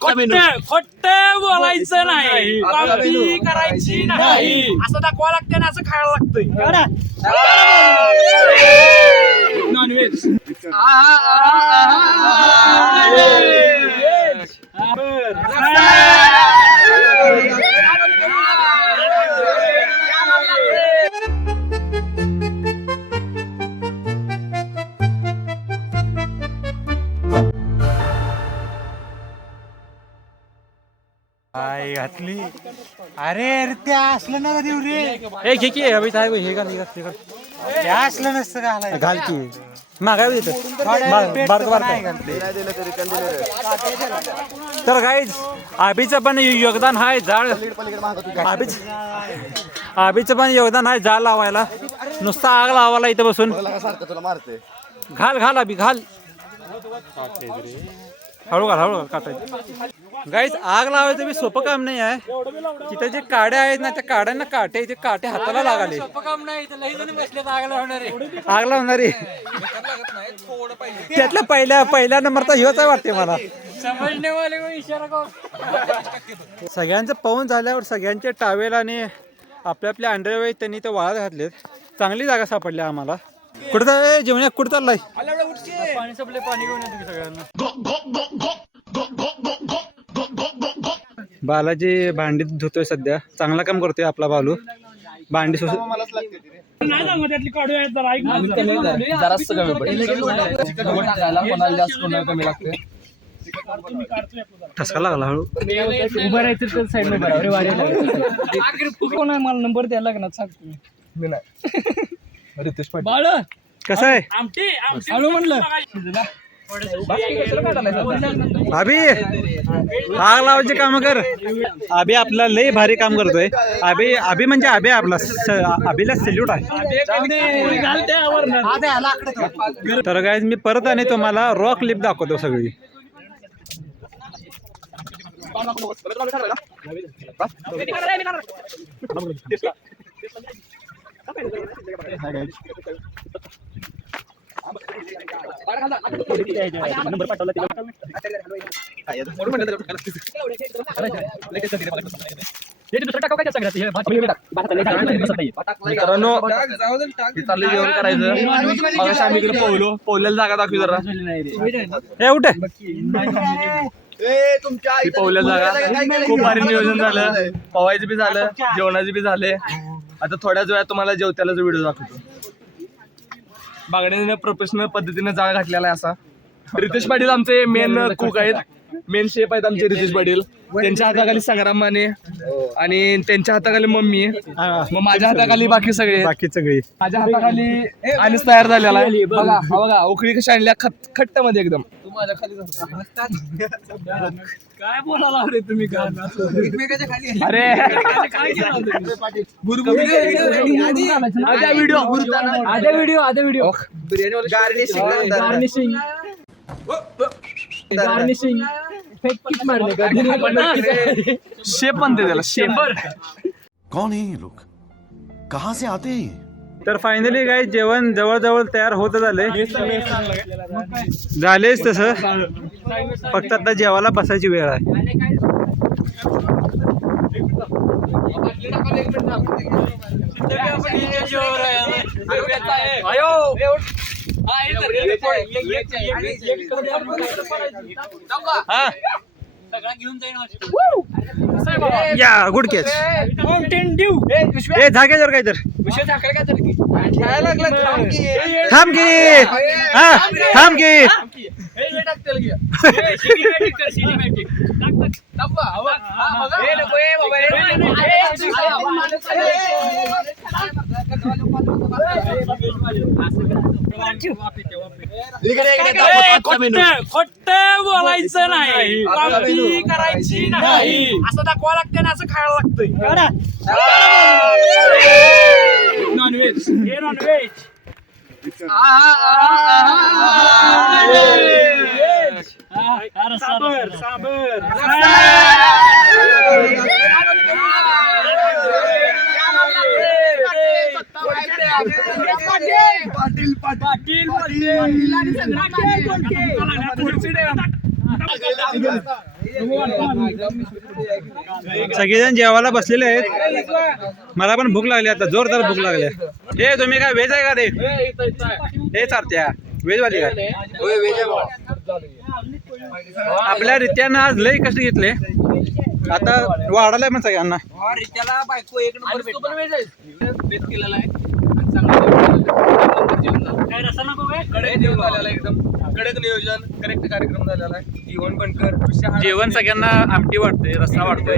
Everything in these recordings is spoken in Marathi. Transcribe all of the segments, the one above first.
खोटं बोलायचं नाही, कॉपी करायची नाही, असं दाखवा लागते ना, असं खायला लागतंय. नॉनव्हेज काय घातली. अरे अरे ते असलं ना देऊ रे. हे घे की अभि थांब, हे घाल, ते असलं नसतं घालायचं. घाल की मागाय देतो. तर गाईज आबीचं पण योगदान आहे जाळ, आबीचं पण योगदान आहे जाळ लावायला, नुसता आग लावायला इथं बसून. घाल घाल अभि घाल, हळू घाल हळू काटायचं. गाईज आग लावायचं बी सोपं काम नाही आहे. तिथे जे काड्या आहेत ना, त्या काड्यांना काटे, ते काटे हाताला लागले. आग लावणारी त्यातल्या पहिल्या नंबरचा ह्योच आहे वाटते मला. सगळ्यांचं पाहून झाल्यावर सगळ्यांचे टावेल आणि आपल्या आपल्या अंडरवेअर त्यांनी ते वाळत घातलेत. चांगली जागा सापडली आम्हाला. कुठं चाललंय जेवण, कुठं चाललाय? पाणी सप्लाय, पाणी घेऊन येतो सगळ्यांना. बालाजी भांडी धुतोय सध्या, चांगला काम करतोय आपला बालू. भांडी ठसका लागला हळू. उभं राहायचं साईड कोण आहे, मला नंबर द्यायला लागणार सांग. मी नाही रितेश पाटील. बाळ कसं आहे हळू म्हणलं. अभि आग लावायचे काम कर. अभि आपला लय भारी काम करतोय. अभि म्हणजे अभि आपला अभिला सल्यूट आहे. तर गाईज मी परत आणि तुम्हाला रॉक क्लिप दाखवतो सगळी. नंबर पाठवला मित्रांनो चाललंय जेवण करायचं. मगाशी आम्ही इकडे पोहल्याला जागा दाखवी जरा. उठ ही पोहल्या जागा खूप भारी नियोजन झालं. पवायचं बी झालं, जेवणाचे बी झाले. आता थोड्याच वेळात तुम्हाला जेवत्याला व्हिडिओ दाखवतो. बागड्याने प्रोफेशनल पद्धतीने जाळ घातलेला आहे असा. रितेश पाटील आमचे मेन कुक आहेत, मेन शेफ आहेत आमचे रितेश पाटील. त्यांच्या हाताखाली संग्राम माने आणि त्यांच्या हाताखाली मम्मी, मग माझ्या हाताखाली बाकी सगळे. माझ्या हाताखाली आणच तयार झालेला आहे. बघा हा बघा उकळी कशी आणल्या खट्ट मध्ये एकदम. काय बोलायला रे तुम्ही? अरे गार्निशिंग शेप म्हणते त्याला, शेप. कौन है ये लोग, कहाँ से आते हैं? तर फायनली गाईज जेवण जवळजवळ तयार होत झालेच तसं. फक्त आता जेवायला बसायची वेळ आहे. या गुड कॅच. झाक्यावर काय तर थांब की, थांब की. खोटं बोलायचं नाही, कॉपी करायची नाही, असं दाखवा लागते ना, असं खायला लागतंय. नॉनव्हेज हे नॉनव्हेज. पाटील पाटील पाटील सगळेजण जेवायला बसलेले आहेत. मला पण भूक लागली आता, जोरदार भूक लागली. हे तुम्ही काय व्हेज आहे का रे? हे चालत्या व्हेज वाली काय? आपल्या रित्यानं आज लय कष्ट घेतले, आता वाढायला पण सगळ्यांना. कडक नियोजन, करेक्ट कार्यक्रम झालेला आहे. जीवन पण कर, जेवण सगळ्यांना आमटी वाटते, रस्सा वाटतोय.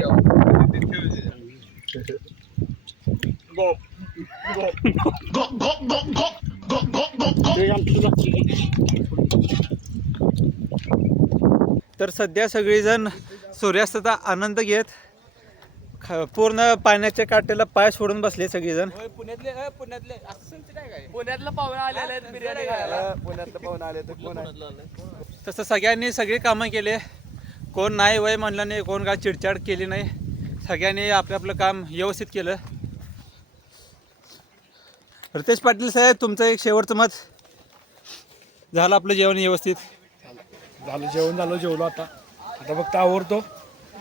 तर सध्या सगळेजण सूर्यास्ताचा आनंद घेत पूर्ण पाण्याच्या काठेला पाय सोडून बसले सगळेजण. पुण्यातलं पाहुणा आलेलं आहे बिर्याणी खायला. तसं सगळ्यांनी सगळे कामं केले, कोण नाही वय म्हणलं नाही, कोण काय चिडचाड केली नाही, सगळ्यांनी आपलं आपलं काम व्यवस्थित केलं. रितेश पाटील साहेब, तुमचं एक शेवटचं मत. झालं आपलं जेवण व्यवस्थित? झालं जेवण, झालं जेवलो. आता फक्त आवरतो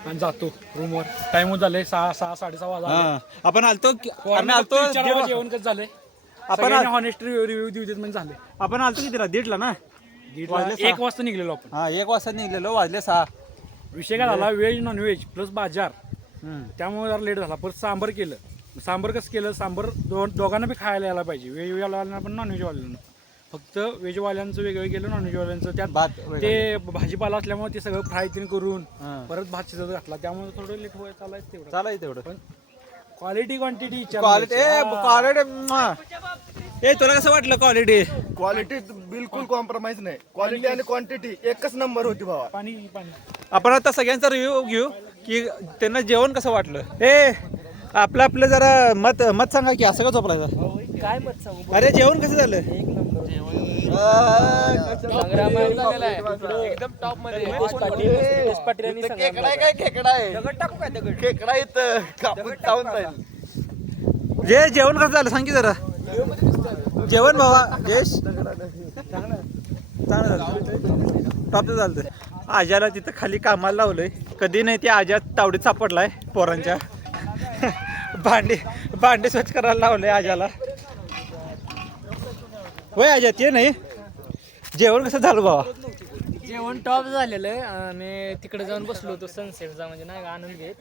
आणि जातो रूमवर. टाइम होत झाले 6:30 वाजता. हां, आपण आलतो जेव्हा- जेवण कसं झालंय आपण हॉनेस्ट रिव्ह्यू देऊ देत म्हणजे झाले. आपण आलतो कितीला? 1:30ला ना? 1 वाजता निघलेलो आपण. हां, 1 वाजता निघलेलो, वाजले 6. विषय काय झाला, व्हेज नॉनव्हेज प्लस बाजार, त्यामुळे जरा लेट झाला. परत सांबर केलं. सांबर कसं केलं, सांबर दोघांना बी खायला यायला पाहिजे, व्हेजवाल्यांना पण नॉनव्हेजवाल्यांना. फक्त व्हेजवाल्यांचं वेगळं केलं, नॉनव्हेजवाल्यांचं त्यात भात ते भाजीपाला असल्यामुळे ते सगळं फ्राय तीन करून हां. परत भात शिजत घातला, त्यामुळे थोडं लेट व्हायला चालायचं तेवढं. चालाय तेवढं. क्वालिटी क्वांटिटी क्वालिटी तुला कसं वाटलं क्वालिटी? क्वालिटी बिलकुल कॉम्प्रोमाइज नाही. क्वालिटी आणि क्वांटिटी एकच नंबर होती भावा. पाणी पाणी. आपण आता सगळ्यांचा रिव्ह्यू घेऊ की त्यांना जेवण कसं वाटलं. आपलं आपलं जरा मत सांगा की असं का झोपलायचं? काय मत सांगू? अरे जेवण कसं झालं? एक नंबर एकदम टॉप मध्ये. खेकडा इथं कापून चावून जाईल. जेवण कसं झालं सांग की जरा. जेवण बाबा जयेश चांगलं प्राप्त झालं. आज्याला तिथं खाली कामाला लावलंय, कधी नाही ते आज्या तावडीत सापडलाय पोरांच्या. भांडे स्वच्छ करायला लावलंय आज्याला. होय आज्या, ते नाही जेवण कसं झालं बाबा? जेवण टॉप झालेलं आहे. आणि तिकडे जाऊन बसलो होतो सनसेटचा, म्हणजे नाही का आनंद घेत.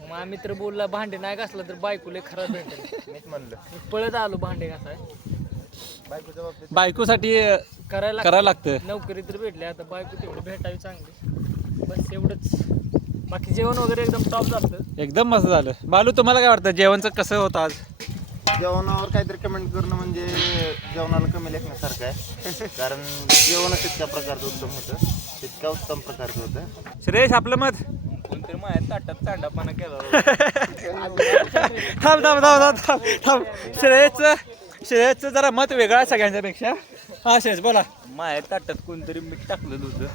मग आम्ही तर बोलला भांडे नाही घासला तर बायकोले खराब भेटेल. मीच म्हणलं, पळत आलो भांडे घासाय. बायकोसाठी करायला लागतं. नोकरी तर भेटली, आता बायको तेवढी भेटावी चांगली, बस एवढंच. बाकी जेवण वगैरे एकदम टॉप झालं. एकदम मस्त झालं. बालू, तुम्हाला काय वाटतं जेवणचं कसं होतं आज? जेवणावर काहीतरी कमेंट करणं म्हणजे जेवणाला कमी लेखण्यासारखं आहे. कारण जेवणच इतक्या प्रकारचं उत्तम होतं, इतक्या उत्तम प्रकारचं होतं. श्रेयश, आपलं मत? कोणतरी माझ्या ताटात चांडापाना केला. थांब. श्रेयसचं जरा मत वेगळं आहे सगळ्यांच्या पेक्षा. हा श्रेयस बोला. माझ्या ताटात कोणतरी मीठ टाकलेलं होतं.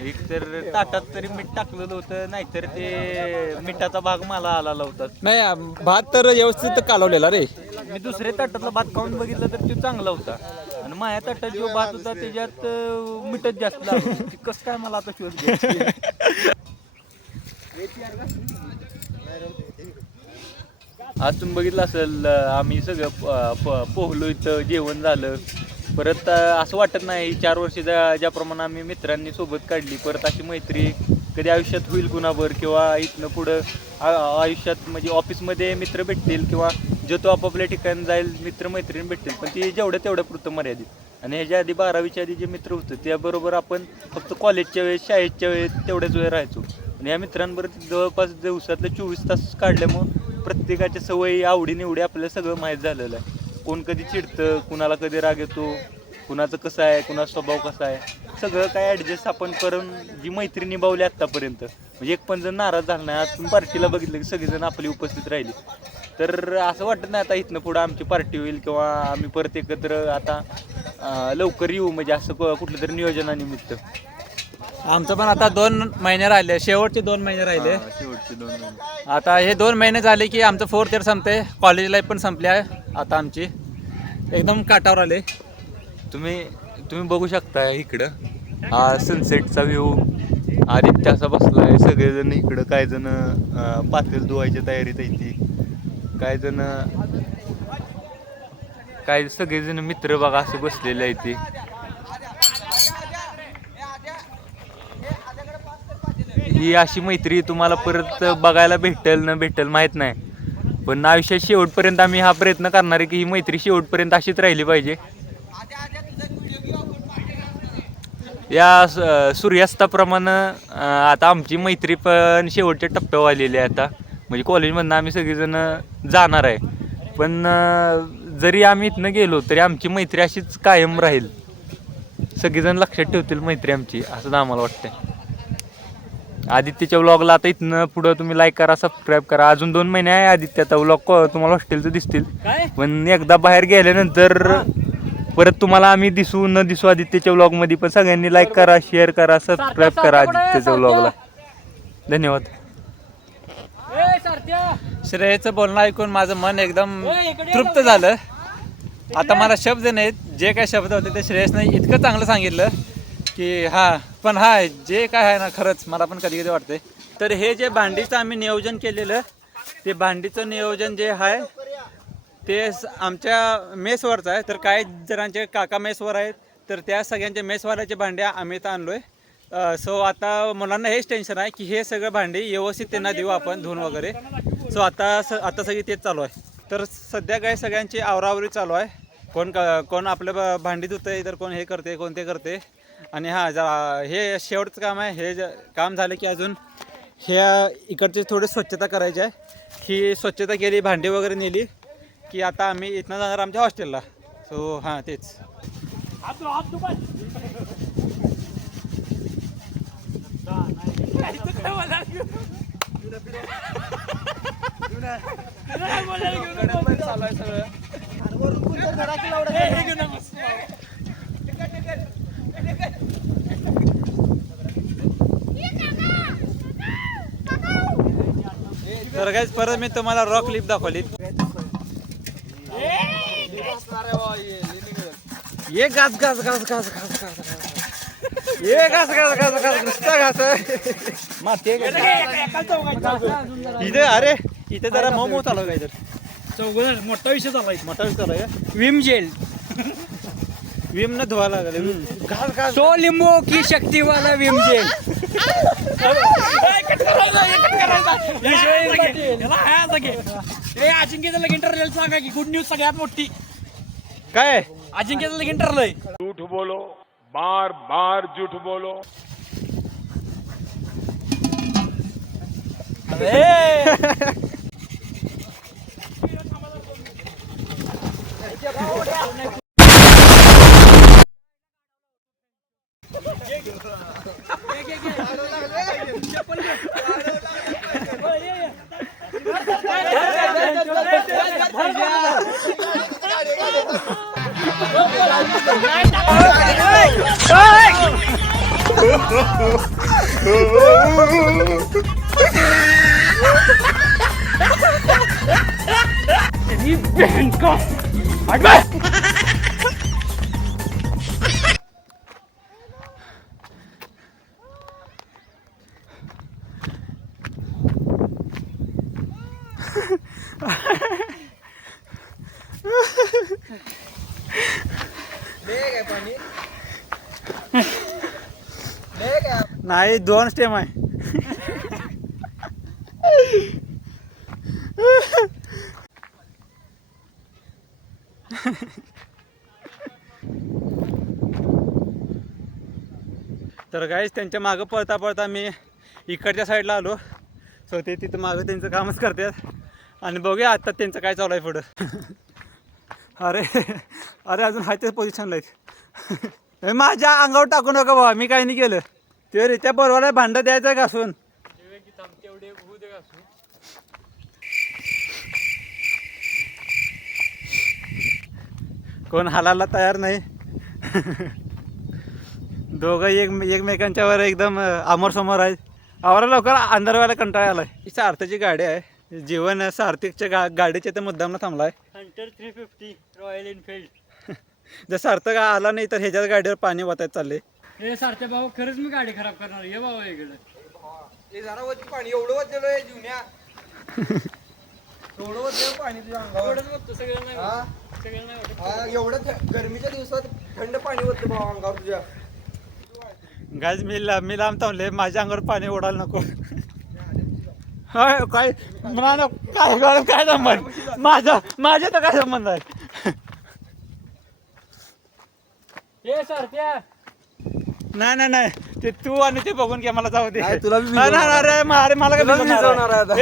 एक तर ताटात तरी मीठ टाकलेलं होतं, नाहीतर ते मिठाचा भाग मला आला होता. नाही, भात तर व्यवस्थित कालवलेला रे. मी दुसऱ्या ताटातला भात खाऊन बघितलं तर तो चांगला होता, आणि माझ्या ताटात जो भात होता त्याच्यात मीठच जास्त लागलं. कसं काय मला आता शोध घ्यायचं. आज तुम्ही बघितलं असेल, आम्ही सगळं पोहलो, इथं जेवण झालं. परत असं वाटत नाही 4 वर्ष ज्याप्रमाणे आम्ही मित्रांनी सोबत काढली, परत अशी मैत्री कधी आयुष्यात होईल कुणावर, किंवा इथनं पुढं आयुष्यात म्हणजे ऑफिसमध्ये मित्र भेटतील, किंवा जो तो आपापल्या ठिकाणी जाईल मित्रमैत्रिणी भेटतील, पण ती तेवढ्या पुरतं मर्यादित. आणि ह्याच्या आधी 12वीच्या आधी जे मित्र होतं त्याबरोबर आपण फक्त कॉलेजच्या वेळेस, शाळेच्या वेळेस तेवढ्याच वेळ राहायचो. आणि या मित्रांबरोबर जवळपास दिवसातलं 24 तास काढल्यामुळं प्रत्येकाच्या सवयी, आवडीनिवडी आपल्याला सगळं माहीत झालेलं आहे. कोण कधी चिडतं, कुणाला कधी राग येतो, कुणाचं कसं आहे, कुणाचा स्वभाव कसा आहे, सगळं काय ॲडजस्ट आपण करून जी मैत्री निभावली आत्तापर्यंत, म्हणजे एक पण जण नाराज झाला नाही. आज तुम्ही पार्टीला बघितलं की सगळेजण आपली उपस्थित राहिली. तर असं वाटत नाही आता इथनं पुढं आमची पार्टी होईल, किंवा आम्ही परत एकत्र आता लवकर येऊ, म्हणजे असं कुठलं तरी नियोजनानिमित्त. आमचं पण आता 2 महिने राहिले, शेवटचे 2 महिने राहिले. शेवटचे 2 महिने. आता हे 2 महिने झाले की आमचं 4th इयर संपते, कॉलेज लाईफ पण संपली आहे आता आमची. एकदम काटावर आले. तुम्ही बघू शकता इकडं हा सनसेटचा व्ह्यू, आदित्य असा बसलाय, सगळेजण इकडं, काय जण पातेल धुवायच्या तयारीत आहे ती, काय सगळेजण मित्र बघा असे बसलेले आहे ते. ही अशी मैत्री तुम्हाला परत बघायला भेटेल न भेटेल माहित नाही, पण आयुष्यात शेवटपर्यंत आम्ही हा प्रयत्न करणार आहे की ही मैत्री शेवटपर्यंत अशीच राहिली पाहिजे. या सूर्यास्ताप्रमाणे आता आमची मैत्री पण शेवटच्या टप्प्यावर आलेली आहे आता, म्हणजे कॉलेजमधनं आम्ही सगळेजण जाणार आहे, पण जरी आम्ही इथनं गेलो तरी आमची मैत्री अशीच कायम राहील, सगळेजण लक्षात ठेवतील मैत्री आमची, असं आम्हाला वाटतंय. आदित्यच्या व्लॉगला आता इथनं पुढं तुम्ही लाईक करा, सबस्क्राईब करा. अजून 2 महिने आहे आदित्याचा व्लॉग, तुम्हाला हॉस्टेलचं दिसतील, पण एकदा बाहेर गेल्यानंतर परत तुम्हाला आम्ही दिसू न दिसू आदित्यच्या व्लॉगमध्ये, पण सगळ्यांनी लाईक करा, शेअर करा, सबस्क्राईब करा आदित्यच्या व्लॉगला. धन्यवाद. श्रेयचं बोलणं ऐकून माझं मन एकदम तृप्त झालं. आता मला शब्द नाहीत, जे काय शब्द होते ते श्रेयसने इतकं चांगलं सांगितलं की पण जे काय आहे ना, खरंच मला पण कधी कधी वाटते. तर हे जे भांडीचं आम्ही नियोजन केलेलं, ते भांडीचं नियोजन जे आहे ते आमच्या मेसवरचं आहे. तर काही जणांचे काका मेसवर आहेत, तर त्या सगळ्यांच्या मेसवाल्याचे भांड्या आम्ही इथं आणलो आहे. सो आता मुलांना हेच टेन्शन आहे की हे सगळं भांडी व्यवस्थित त्यांना देऊ आपण धुवून वगैरे. सो आता सगळी तेच चालू आहे. तर सध्या काय सगळ्यांची आवरावरी चालू आहे, कोण आपलं भांडी धुतंय, तर कोण हे करते, कोण ते करते. आणि हे शेवटचं काम आहे. हे काम झालं की अजून ह्या इकडची थोडी स्वच्छता करायची आहे. ही स्वच्छता केली, भांडी वगैरे नेली की आता आम्ही इथनं जाणार आमच्या हॉस्टेलला. सो तेच. तर काय परत मी तुम्हाला रॉक क्लिप दाखवली. ये घास घास घास घास घास घास ये घास घास घास घास नुसता घास इथे. अरे इथे जरा मऊ चालू आहे, तर मोठा विषय चाललाय. मोठा चालू आहे. विम जेल, विम न धुवायला लागले. घास घास 100 लिंबू की शक्ती वाला विम जेल. अजिंक्यचं लगीन ठरलेलं सांगा की गुड न्यूज सगळ्यात मोठी. काय अजिंक्यचं लगीन ठरलंय. झूठ बोलो, बार बार झूठ बोलो. नाही 2 स्टेम आहे. तर गाईस त्यांच्या मागं पळता पळता मी इकडच्या साईडला आलो. सो ते तिथं मागं त्यांचं कामच करतात आणि बघूया आता त्यांचं काय चालू आहे पुढं. अरे अरे अजून हाय त्याच पोझिशनला आहेत. माझ्या अंगावर टाकू नका बाबा, मी काही नाही केलं. ते रे त्या बरोबर भांडं द्यायचं आहे घासून. कोण हालायला तयार नाही. दोघं एकमेकांच्या वर एकदम समोर आहेत. आवाला लवकर अंधार व्हायला कंटाळा आलाय. ही सार्थची गाडी आहे. जीवन सार्थिकच्या गाडीच्या तर मुद्दामला थांबलाय. Hunter 350 royal Enfield. जर सार्थक आला नाही तर ह्याच्याच गाडीवर पाणी वाचायला चालले. हे सारख्या भाऊ खरंच मी गाडी खराब करणार ये बाबा इकडे पाणी एवढं वाजलेलं जुन्या एवढं वाजलेलं पाणी तुझ्या अंगावर सगळं नाही सगळं नाही वाटत. एवढं गरमीच्या दिवसात थंड पाणी होतं भाऊ अंगावर तुझ्या गाईज मी लांब थांबले, माझ्या अंगावर पाणी ओढायला नको. होय, काय म्हणा काय संबंध माझ्या तर काय संबंध आहे. हे सारख्या नाही ते तू आणि ते बघून घे, मला जाऊ दे. नाही, तुला बी नाही, नाही, अरे मला काय भिजवणार आहे आता.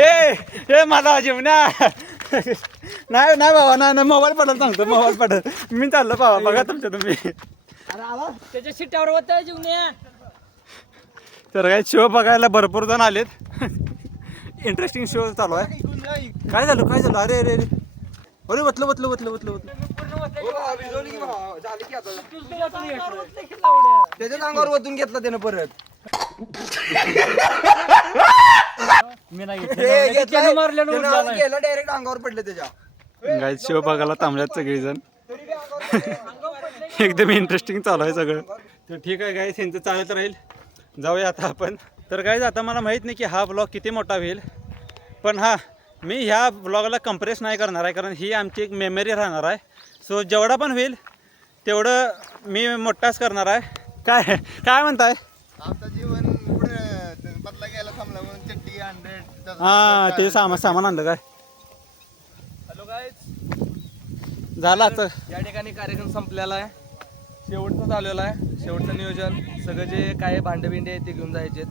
ए मला जेवण्या नाही बाबा, नाही मोबाईल पडत सांगतो, मोबाईल पडत मी चाललो बाबा, बघा तुमच्या तुम्ही. त्याच्या शिट्ट्यावर होत्या जीवन्या. तर काय शो बघायला भरपूर जण आलेत. इंटरेस्टिंग शो चालू आहे. काय झालं अरे अरे अरे अरे वतलं त्याच्याच अंगावर वतून घेतला त्यानं परत मी नाही गेला डायरेक्ट अंगावर पडलं त्याच्या. गाईज शो बघायला थांबल्यात सगळेजण. एकदम इंटरेस्टिंग चालू आहे सगळं. तर ठीक आहे गाईज, यांचं चालत राहील. जाऊया आता आपण. तर गाईज आता मला माहीत नाही की हा ब्लॉग किती मोठा होईल, पण हा मी ह्या ब्लॉगला कंप्रेस नाही करणार आहे, कारण ही आमची एक मेमरी राहणार आहे. सो जेवढा पण होईल तेवढं मी मोठाच करणार आहे. काय म्हणताय? आता जीवन पुढे बदला घ्यायला थांबला म्हणून चड्डी 100 हां, ते सामान आणलं काय हॅलो गाईज, झालं आता. या ठिकाणी कार्यक्रम संपलेला आहे. शेवटचा चाललेला आहे, शेवटचं नियोजन. सगळं जे काय भांडे बिंडे आहे ते घेऊन जायचे.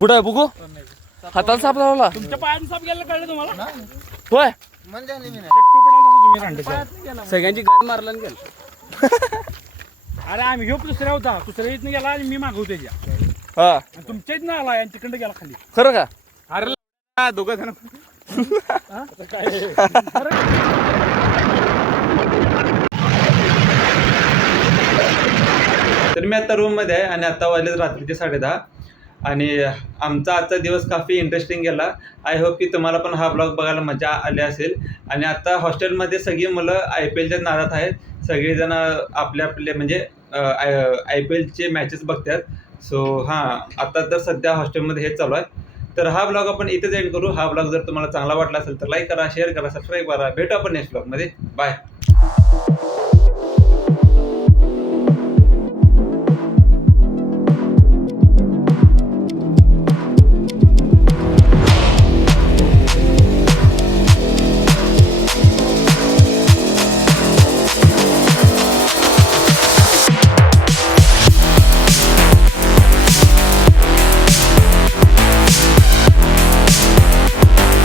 कुठं आहे बुगू? हाताला साप लावला तुमच्या पायानं साप गेला कळलं तुम्हाला? होय. म्हणजे मी नाही तुम्ही रांडेच्या. सगळ्यांची गाड मारला आणि गेला. अरे आम्ही ह्यो दुसऱ्या होता, दुसऱ्या इथनं गेला आणि मी मागवतो त्याच्या, हा आणि तुमच्या इथनं आला आणि तिकडं गेला खाली. खरं का? अरे दोघं जण तर मी आता रूममध्ये आहे आणि आता वाजले रात्रीचे 10:30 आणि आमचा आजचा दिवस काफी इंटरेस्टिंग गेला. आय होप की तुम्हाला पण हा ब्लॉग बघायला मजा आली असेल. आणि आता हॉस्टेलमध्ये सगळी मुलं IPLच्या नादात आहेत. सगळेजण आपले म्हणजे IPLचे मॅचेस बघतात. सो हां, आता तर सध्या हॉस्टेलमध्ये हेच चालू आहे. तर हा ब्लॉग आपण इथेच एंड करू. हा ब्लॉग जर तुम्हाला चांगला वाटला असेल तर लाईक करा, शेअर करा, सबस्क्राईब करा. भेटू आपण नेक्स्ट ब्लॉगमध्ये. बाय.